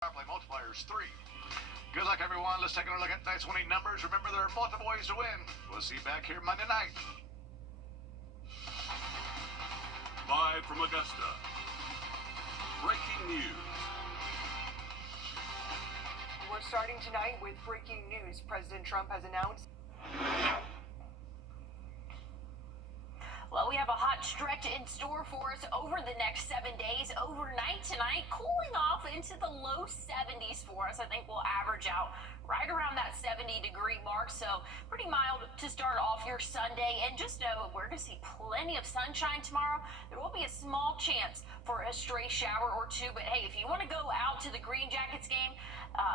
Powerplay multipliers 3. Good luck, everyone. Let's take a look at tonight's winning numbers. Remember, there are multiple ways to win. We'll see you back here Monday night. Live from Augusta, breaking news. We're starting tonight with breaking news. President Trump has announced. Well, we have a hot stretch in store for us over the next 7 days. Overnight tonight, cooling off into the low 70s for us. I think we'll average out right around that 70-degree mark. So pretty mild to start off your Sunday. And just know we're going to see plenty of sunshine tomorrow. There will be a small chance for a stray shower or two. But hey, if you want to go out to the Green Jackets game,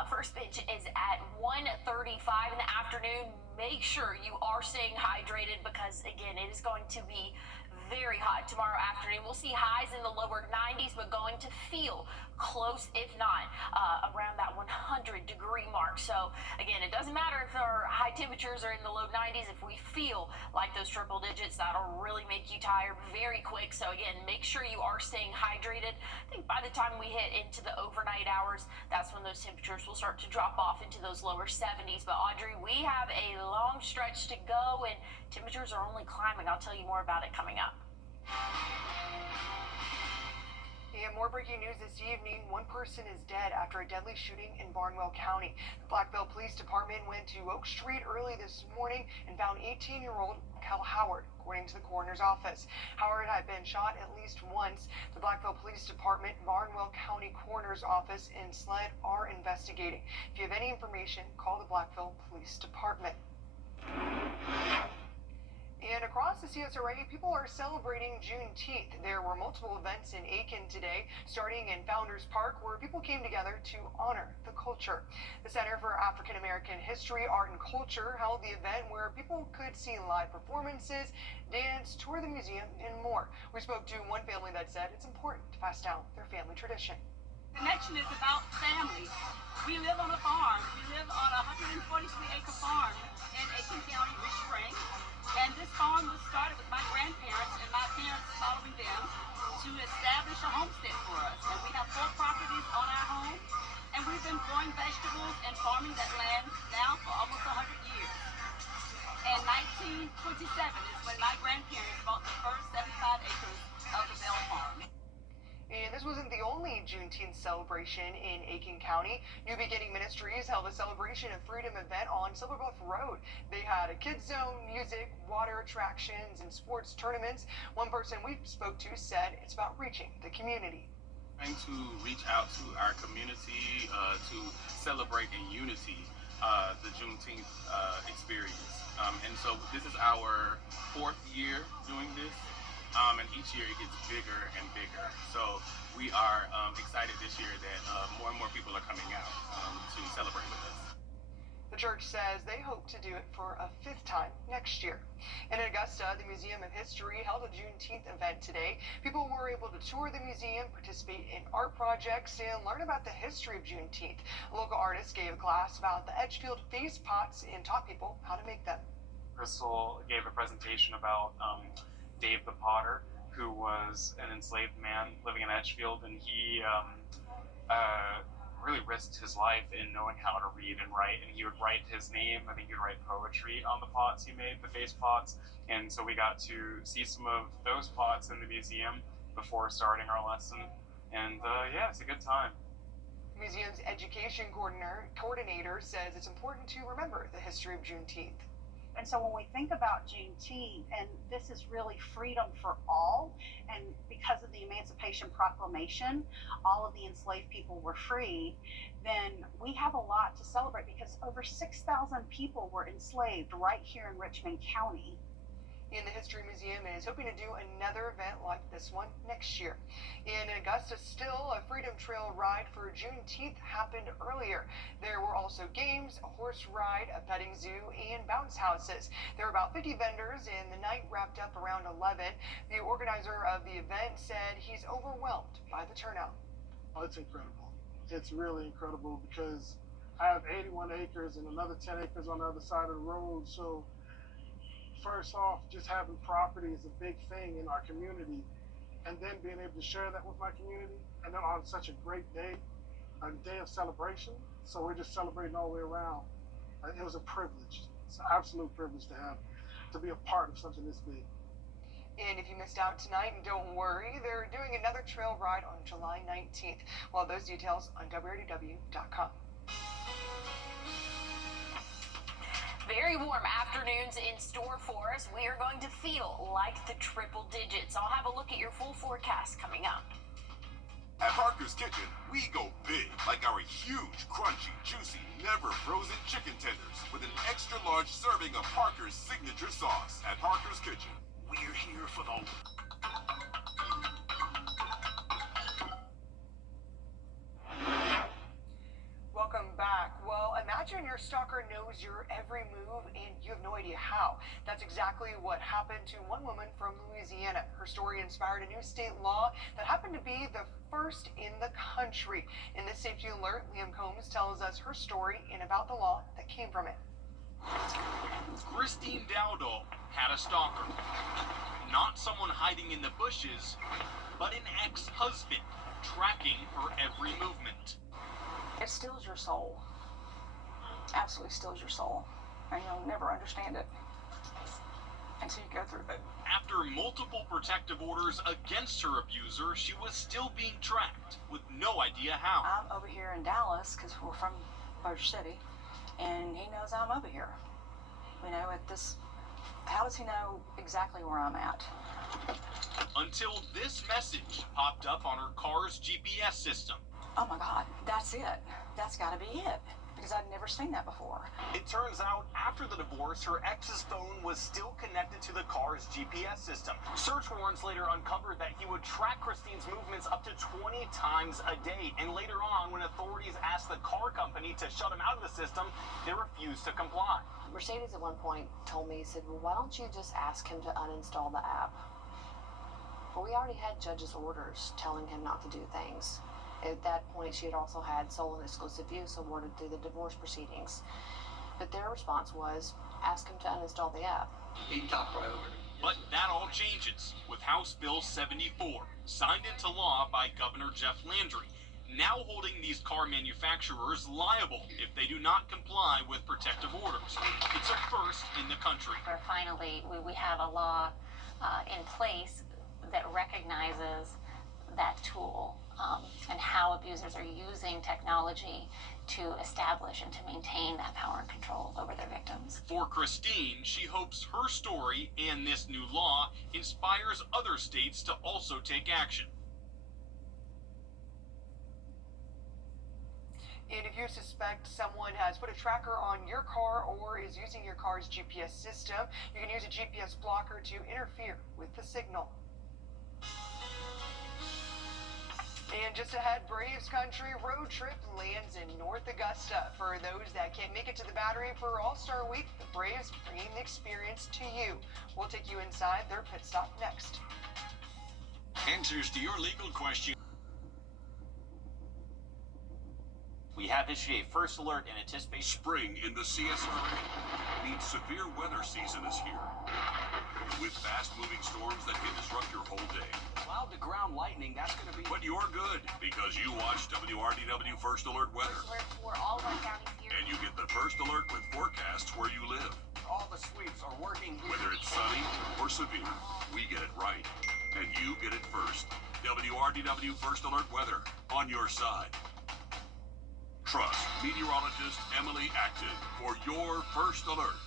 first pitch is at 1:35 in the afternoon. Make sure you are staying hydrated because, again, it is going to be very hot tomorrow afternoon. We'll see highs in the lower 90s, but going to feel close, if not around that 100-degree mark. So, again, it doesn't matter if our high temperatures are in the low 90s. If we feel like those triple digits, that'll really make you tired very quick. So, again, make sure you are staying hydrated. I think by the time we hit into the overnight hours, that's when those temperatures will start to drop off into those lower 70s. But, Audrey, we have a long stretch to go, and temperatures are only climbing. I'll tell you more about it coming up. And more breaking news this evening. One person is dead after a deadly shooting in Barnwell County. The Blackville Police Department went to Oak Street early this morning and found 18-year-old Cal Howard, according to the coroner's office. Howard had been shot at least once. The Blackville Police Department, Barnwell County Coroner's Office, and SLED are investigating. If you have any information, call the Blackville Police Department. And across the CSRA, people are celebrating Juneteenth. There were multiple events in Aiken today, starting in Founders Park, where people came together to honor the culture. The Center for African American History, Art, and Culture held the event where people could see live performances, dance, tour the museum, and more. We spoke to one family that said it's important to pass down their family tradition. Connection is about family. We live on a farm. We live on a 143-acre farm in Aiken County, Rich Spring. And this farm was started with my grandparents and my parents following them to establish a homestead for us. And we have 4 properties on our home. And we've been growing vegetables and farming that land now for almost 100 years. And 1927 is when my grandparents bought the first 75 acres of the Bell Farm. And this wasn't the only Juneteenth celebration in Aiken County. New Beginning Ministries held a Celebration of Freedom event on Silver Bluff Road. They had a kids zone, music, water attractions, and sports tournaments. One person we spoke to said it's about reaching the community. Trying to reach out to our community to celebrate in unity the Juneteenth experience. And so this is our 4th year doing this. And each year it gets bigger and bigger. So we are excited this year that more and more people are coming out to celebrate with us. The church says they hope to do it for a 5th time next year. In Augusta, the Museum of History held a Juneteenth event today. People were able to tour the museum, participate in art projects, and learn about the history of Juneteenth. A local artist gave a class about the Edgefield face pots and taught people how to make them. Crystal gave a presentation about Dave the Potter, who was an enslaved man living in Edgefield, and he really risked his life in knowing how to read and write, and he would write his name. I think he would write poetry on the pots he made, the face pots, and so we got to see some of those pots in the museum before starting our lesson, and yeah, it's a good time. The museum's education coordinator says it's important to remember the history of Juneteenth. And so when we think about Juneteenth, and this is really freedom for all, and because of the Emancipation Proclamation, all of the enslaved people were freed, then we have a lot to celebrate because over 6,000 people were enslaved right here in Richmond County. And the History Museum is hoping to do another event like this one next year. In Augusta, still, a Freedom Trail ride for Juneteenth happened earlier. There were also games, a horse ride, a petting zoo, and bounce houses. There were about 50 vendors, and the night wrapped up around 11. The organizer of the event said he's overwhelmed by the turnout. Oh, it's incredible. It's really incredible because I have 81 acres and another 10 acres on the other side of the road, so first off, just having property is a big thing in our community, and then being able to share that with my community, and then on such a great day, a day of celebration. So we're just celebrating all the way around. It was a privilege. It's an absolute privilege to be a part of something this big. And if you missed out tonight, don't worry, they're doing another trail ride on July 19th. Well, those details on Wrdw.com. Very warm afternoons in store for us. We are going to feel like the triple digits. I'll have a look at your full forecast coming up. At Parker's Kitchen, we go big, like our huge, crunchy, juicy, never frozen chicken tenders with an extra large serving of Parker's signature sauce. At Parker's Kitchen, we're here for the... Welcome back. Well, imagine your stalker knows your every move and you have no idea how. That's exactly what happened to one woman from Louisiana. Her story inspired a new state law that happened to be the first in the country. In this safety alert, Liam Combs tells us her story and about the law that came from it. Christine Dowdall had a stalker. Not someone hiding in the bushes, but an ex-husband tracking her every movement. It steals your soul. Absolutely steals your soul. And you'll never understand it until you go through it. After multiple protective orders against her abuser, she was still being tracked with no idea how. I'm over here in Dallas because we're from Motor City, and he knows I'm over here. You know, at this, how does he know exactly where I'm at? Until this message popped up on her car's GPS system. Oh my God, that's it. That's gotta be it. Because I'd never seen that before. It turns out, after the divorce, her ex's phone was still connected to the car's GPS system. Search warrants later uncovered that he would track Christine's movements up to 20 times a day. And later on, when authorities asked the car company to shut him out of the system, they refused to comply. Mercedes at one point told me, he said, well, why don't you just ask him to uninstall the app? Well, we already had judge's orders telling him not to do things. At that point, she had also had sole and exclusive use awarded through the divorce proceedings. But their response was, ask him to uninstall the app. Top priority. But that all changes with House Bill 74, signed into law by Governor Jeff Landry, now holding these car manufacturers liable if they do not comply with protective orders. It's a first in the country. Where finally we have a law in place that recognizes that tool. And how abusers are using technology to establish and to maintain that power and control over their victims. For Christine, she hopes her story and this new law inspires other states to also take action. And if you suspect someone has put a tracker on your car or is using your car's GPS system, you can use a GPS blocker to interfere with the signal. And just ahead, Braves Country road trip lands in North Augusta. For those that can't make it to the Battery for All-Star Week, the Braves bringing the experience to you. We'll take you inside their pit stop next. Answers to your legal question. We have issued a first alert in anticipation. Spring in the CSRA means severe weather season is here. With fast-moving storms that can disrupt your whole day. Cloud to ground lightning, that's going to be... But you're good, because you watch WRDW First Alert Weather. Alert for all of our counties here. And you get the first alert with forecasts where you live. All the sweeps are working. Whether it's sunny or severe, we get it right. And you get it first. WRDW First Alert Weather, on your side. Trust meteorologist Emily Acton for your first alert.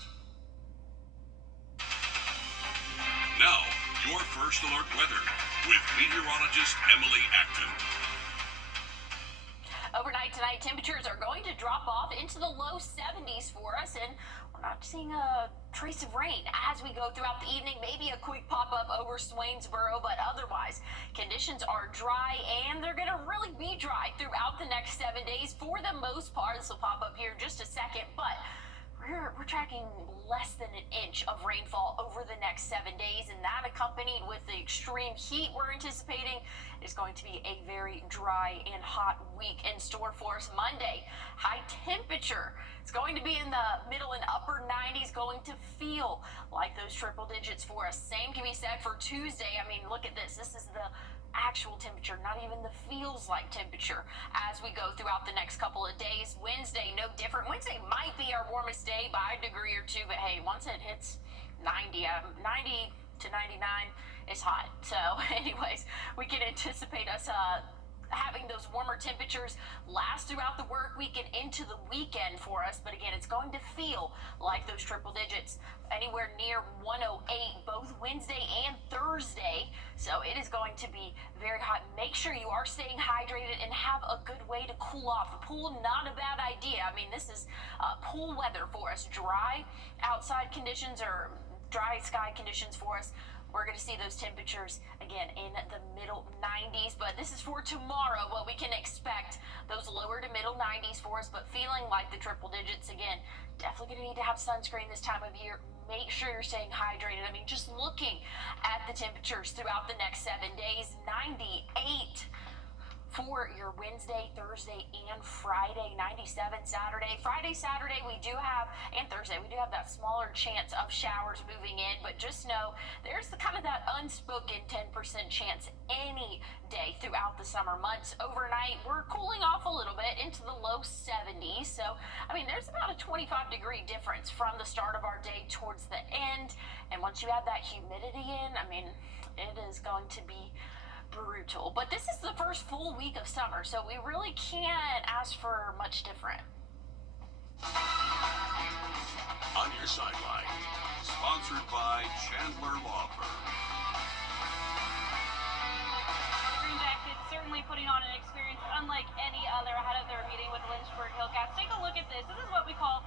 Now, your first alert weather with meteorologist Emily Acton. Overnight tonight, temperatures are going to drop off into the low 70s for us, and we're not seeing a trace of rain as we go throughout the evening. Maybe a quick pop-up over Swainsboro, but otherwise, conditions are dry, and they're going to really be dry throughout the next 7 days for the most part. This will pop up here in just a second, but we're tracking less than an inch of rainfall over the next 7 days, and that accompanied with the extreme heat we're anticipating is going to be a very dry and hot week in store for us. Monday, high temperature. It's going to be in the middle and upper 90s, going to feel like those triple digits for us. Same can be said for Tuesday. I mean, look at this. This is the actual temperature, not even the feels like temperature as we go throughout the next couple of days. Wednesday, no different. Wednesday might be our warmest day by a degree or two, but hey, once it hits 90 to 99, it's hot. So anyways, we can anticipate us having those warmer temperatures last throughout the work week and into the weekend for us. But again, it's going to feel like those triple digits, anywhere near 108 both Wednesday and Thursday. So it is going to be very hot. Make sure you are staying hydrated and have a good way to cool off. The pool, not a bad idea. I mean, this is pool weather for us. Dry outside conditions or dry sky conditions for us. We're going to see those temperatures again in the middle 90s, but this is for tomorrow. What we can expect, those lower to middle 90s for us, but feeling like the triple digits again. Definitely going to need to have sunscreen this time of year. Make sure you're staying hydrated. I mean, just looking at the temperatures throughout the next 7 days, 98 for your Wednesday, Thursday, and Friday, 97 Saturday. Friday, Saturday, we do have, and Thursday, we do have that smaller chance of showers moving in, but just know there's the kind of that unspoken 10% chance any day throughout the summer months. Overnight, we're cooling off a little bit into the low 70s. So, I mean, there's about a 25-degree difference from the start of our day towards the end. And once you add that humidity in, I mean, it is going to be brutal. But this is the first full week of summer, so we really can't ask for much different. On Your Sideline, sponsored by Chandler Law Firm. Green Jackets certainly putting on an experience unlike any other ahead of their meeting with the Lynchburg Hillcats. Take a look at this. This is what we call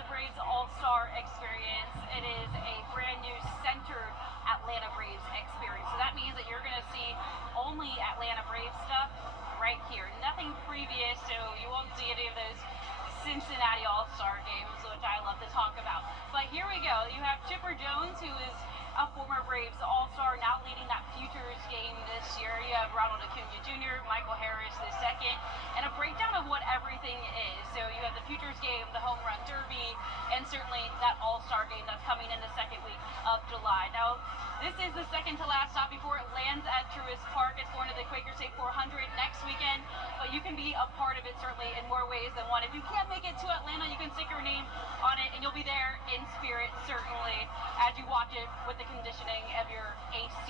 the Braves All-Star Experience. It is a brand new centered Atlanta Braves experience. So that means that you're going to see only Atlanta Braves stuff right here. Nothing previous, so you won't see any of those Cincinnati All-Star games, which I love to talk about. But here we go. You have Chipper Jones, who is a former Braves All-Star, now leading that Futures game this year. You have Ronald Acuna Jr., Michael Harris II, and a breakdown of what everything is. So you have the Futures game, the Home Run Derby, and certainly that All-Star game that's coming in the second week of July. Now, this is the second to last stop before it lands at Truist Park. It's going to the Quaker State 400 next weekend, but you can be a part of it certainly in more ways than one. If you can't make it to Atlanta, you can stick your name on it, and you'll be there in spirit, certainly, as you watch it with the conditioning of your AC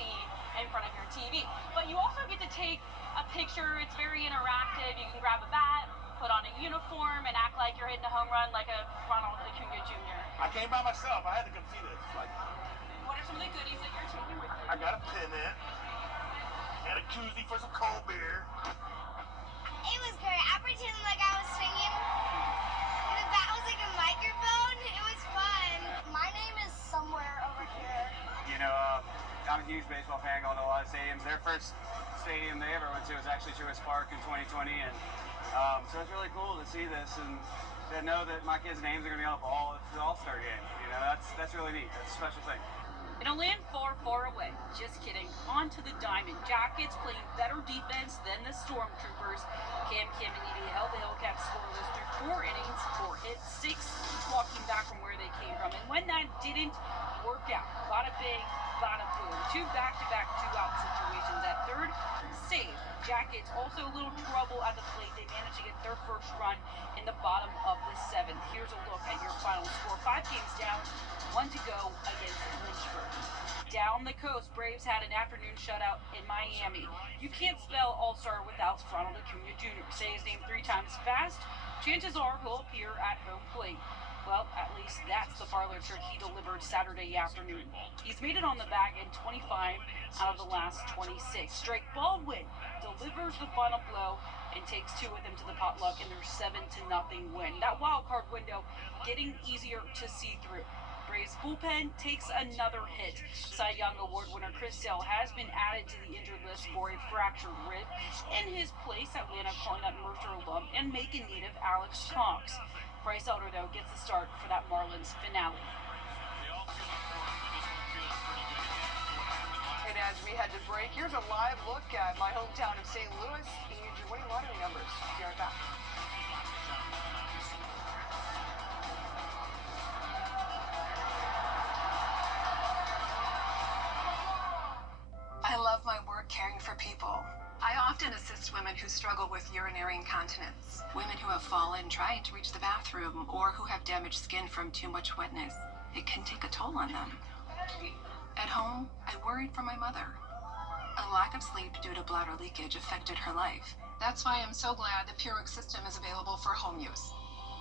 in front of your TV. But you also get to take a picture. It's very interactive. You can grab a bat, put on a uniform, and act like you're hitting a home run like a Ronald Acuna Jr. I came by myself. I had to come see this. What are some of the goodies that you're taking with you? I got a pennant and a koozie for some cold beer. It was great. I pretended like I was singing. And the bat was like a microphone. It was fun. My name is somewhere over here. You know, I'm a huge baseball fan, going to a lot of stadiums. Their first stadium they ever went to was actually Truist Park in 2020, and so it's really cool to see this and to know that my kids' names are going to be on the All-Star game. You know, that's really neat. That's a special thing. In a land far, far away. Just kidding. On to the Diamond Jackets, playing better defense than the Stormtroopers. Cam Caminiti held the Hillcats scoreless through 4 innings, 4 hits, 6 walking back from where they came from. And when that didn't work out, bada bing, bada boom. 2 back-to-back 2-out situations. At third, save. Jackets also a little trouble at the plate. They managed to get their first run in the bottom of the 7th. Here's a look at your final score. 5 games down, 1 to go against Lynchburg. Down the coast, Braves had an afternoon shutout in Miami. You can't spell All-Star without Ronald Acuna Jr. Say his name 3 times fast, chances are he'll appear at home plate. Well, at least that's the parlor trick he delivered Saturday afternoon. He's made it on the bag in 25 out of the last 26. Drake Baldwin delivers the final blow and takes 2 with him to the potluck in their 7-0 win. That wild card window getting easier to see through. Braves bullpen takes another hit. Cy Young Award winner Chris Sale has been added to the injured list for a fractured rib. In his place, Atlanta calling up Mercer alum and Macon native Alex Cox. Bryce Elder, though, gets the start for that Marlins finale. And as we head to break, here's a live look at my hometown of St. Louis and your winning lottery numbers. Be right back. I love my work caring for are people. I often assist women who struggle with urinary incontinence, women who have fallen trying to reach the bathroom, or who have damaged skin from too much wetness. It can take a toll on them. At home, I worried for my mother. A lack of sleep due to bladder leakage affected her life. That's why I'm so glad the PureWick system is available for home use.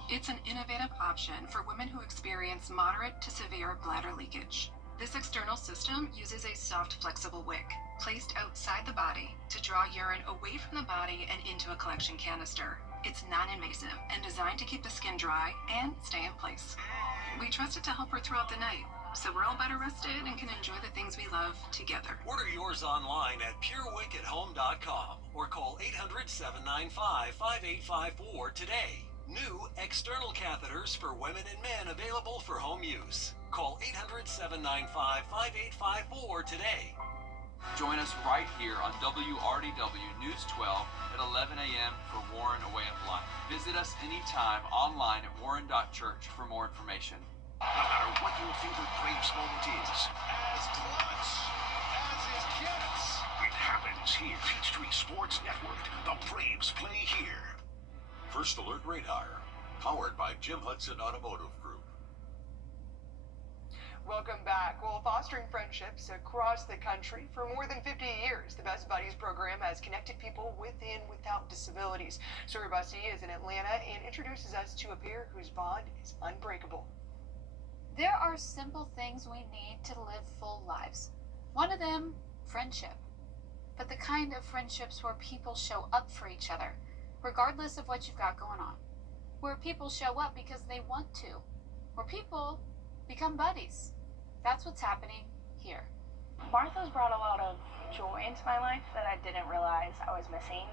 It's an innovative option for women who experience moderate to severe bladder leakage. This external system uses a soft, flexible wick placed outside the body to draw urine away from the body and into a collection canister. It's non-invasive and designed to keep the skin dry and stay in place. We trust it to help her throughout the night, so we're all better rested and can enjoy the things we love together. Order yours online at purewick@home.com or call 800-795-5854 today. New external catheters for women and men available for home use. Call 800-795-5854 today. Join us right here on WRDW News 12 at 11 a.m. for Warren A Way of Life. Visit us anytime online at warren.church for more information. No matter what your favorite Braves moment is, as clutch as it gets, it happens here. Peachtree Sports Network. The Braves play here. First Alert Radar, powered by Jim Hudson Automotive Group. Welcome back. Well, fostering friendships across the country for more than 50 years, the Best Buddies program has connected people with and without disabilities. Suri Bussey is in Atlanta and introduces us to a pair whose bond is unbreakable. There are simple things we need to live full lives. One of them, friendship. But the kind of friendships where people show up for each other, regardless of what you've got going on. Where people show up because they want to. Where people become buddies. That's what's happening here. Martha's brought a lot of joy into my life that I didn't realize I was missing.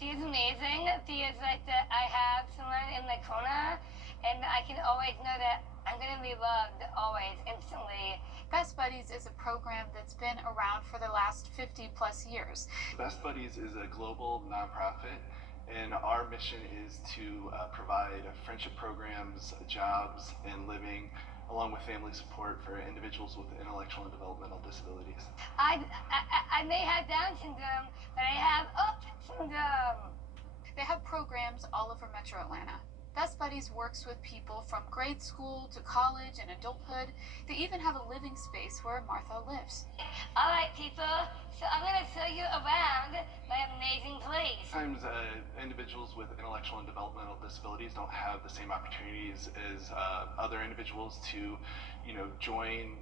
She's amazing. She is like that I have someone in my corner, and I can always know that I'm going to be loved always, instantly. Best Buddies is a program that's been around for the last 50 plus years. Best Buddies is a global nonprofit, and our mission is to provide friendship programs, jobs, and living, along with family support for individuals with intellectual and developmental disabilities. I may have Down syndrome, but I have Up syndrome. They have programs all over Metro Atlanta. Best Buddies works with people from grade school to college and adulthood. They even have a living space where Martha lives. All right, people, so I'm going to show you around my amazing place. Sometimes individuals with intellectual and developmental disabilities don't have the same opportunities as other individuals to, join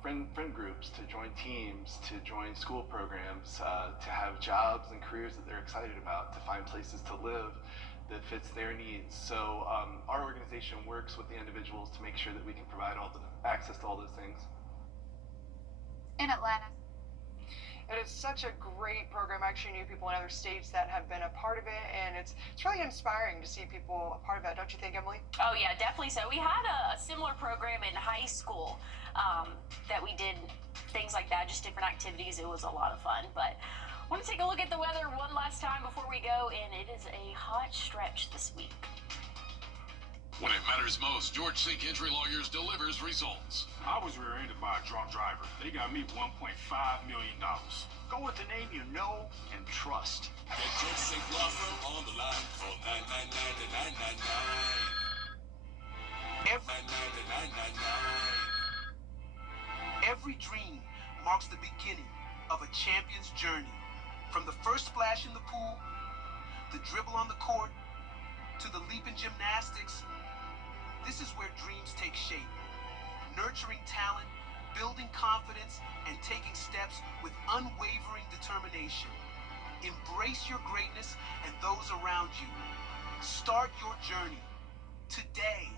friend groups, to join teams, to join school programs, to have jobs and careers that they're excited about, to find places to live that fits their needs. So our organization works with the individuals to make sure that we can provide all the access to all those things. In Atlanta. It is such a great program. I actually knew people in other states that have been a part of it, and it's really inspiring to see people a part of it, don't you think, Emily? Oh yeah, definitely so. We had a similar program in high school that we did things like that, just different activities. It was a lot of fun, but I want to take a look at the weather one last time before we go, and it is a hot stretch this week. When it matters most, George C. Gentry Lawyers delivers results. I was rear-ended by a drunk driver. They got me $1.5 million. Go with the name you know and trust. Get George C. Law Firm on the line. Call 999-999. Every dream marks the beginning of a champion's journey. From the first splash in the pool, the dribble on the court, to the leap in gymnastics, this is where dreams take shape. Nurturing talent, building confidence, and taking steps with unwavering determination. Embrace your greatness and those around you. Start your journey today.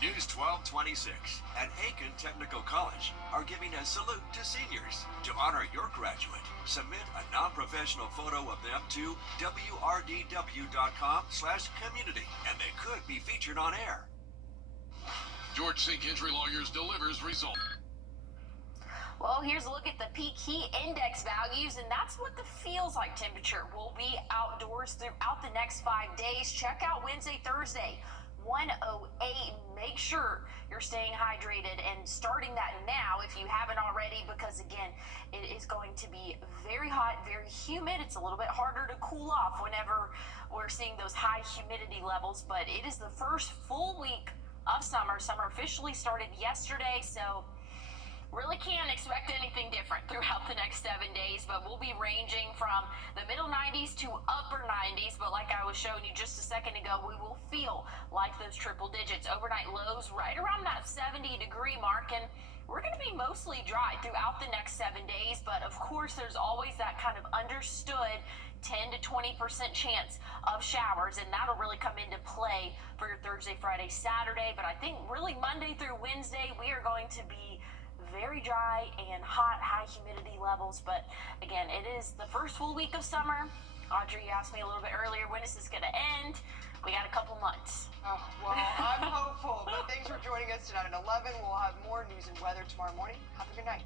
News 1226 and Aiken Technical College are giving a salute to seniors. To honor your graduate, submit a non-professional photo of them to wrdw.com/community, and they could be featured on air. George C. Gentry Lawyers delivers results. Well, here's a look at the peak heat index values, and that's what the feels like temperature will be outdoors throughout the next 5 days. Check out Wednesday, Thursday. 108. Make sure you're staying hydrated and starting that now if you haven't already, because again, it is going to be very hot, very humid. It's a little bit harder to cool off whenever we're seeing those high humidity levels, but it is the first full week of summer. Summer officially started yesterday, so really can't expect anything different throughout the next 7 days, but we'll be ranging from the middle 90s to upper 90s. But like I was showing you just a second ago, we will feel like those triple digits. Overnight lows right around that 70-degree mark, and we're going to be mostly dry throughout the next 7 days. But of course, there's always that kind of understood 10 to 20% chance of showers, and that'll really come into play for your Thursday, Friday, Saturday. But I think really Monday through Wednesday, we are going to be very dry and hot, high humidity levels. But again, it is the first full week of summer. Audrey, you asked me a little bit earlier, when is this going to end? We got a couple months. Oh, well, I'm hopeful. But thanks for joining us tonight at 11. We'll have more news and weather tomorrow morning. Have a good night.